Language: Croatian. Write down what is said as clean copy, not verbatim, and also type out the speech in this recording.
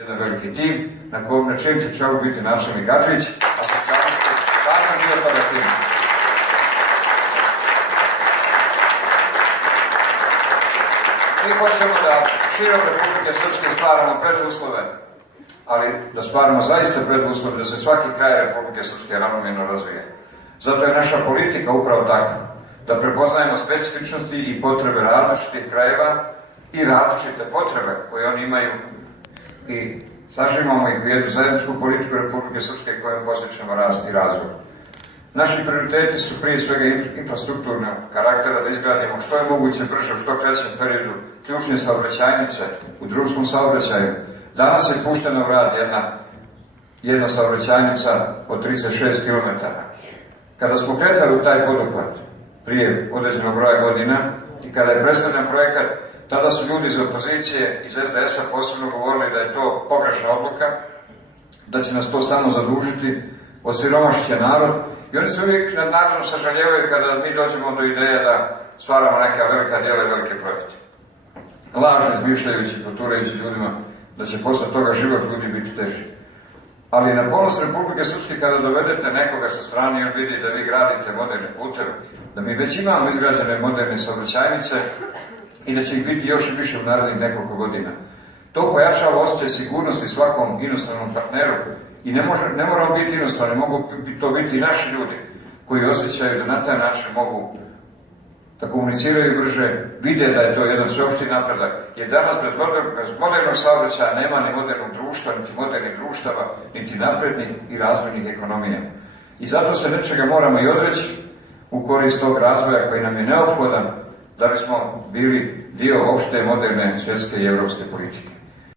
Jedan veliki tim na čijem će čelu biti načelnik Gadžić, a socijalisti važan dio toga tima. Mi hoćemo da širom Republike Srpske stvaramo preduslove, ali da stvaramo zaista preduslove da se svaki kraj Republike Srpske ravnomjerno razvije. Zato je naša politika upravo takva, da prepoznajemo specifičnosti i potrebe različitih krajeva i različite potrebe koje oni imaju i sažimamo ih u jednu zajedničku politiku Republike Srpske kojom postičemo rast i razvoj. Naši prioriteti su prije svega infrastrukturnog karaktera, da izgradimo što je moguće brže, u što kraćem periodu, ključne saobraćajnice u drumskom saobraćaju. Danas je puštena u rad jedna saobraćajnica od 36 km. Kada smo kretali u taj poduhvat prije određenog broja godina i kada je predstavljen projekat, tada su ljudi iz opozicije, iz SDS-a posebno govorili da je to pogrešna odluka, da će nas to samo zadužiti, osiromašiti narod. I oni se uvijek nad narodom sažaljevaju kada mi dođemo do ideje da stvaramo neka velika djela i velike projekte. Lažno izmišljajući, poturajući ljudima da će posle toga život ljudi biti teži. Ali na ponos Republike Srpske kada dovedete nekoga sa strane i on vidi da vi gradite moderne puteve, da mi već imamo izgrađene moderne saobraćajnice i da će ih biti još i više u narednih nekoliko godina. To pojačava osjećaj sigurnosti svakom inostranom partneru i ne moramo biti inostrani, mogu to biti i naši ljudi koji osjećaju da na taj način mogu da komuniciraju brže, vide da je to jedan sveopšti napredak, jer danas bez modernog saobraćaja nema ni modernog društva, niti modernih društava, niti naprednih i razvojnih ekonomija. I zato se nečega moramo i odreći u korist tog razvoja koji nam je neophodan da bismo bili dio opšte moderne svjetske i evropske politike.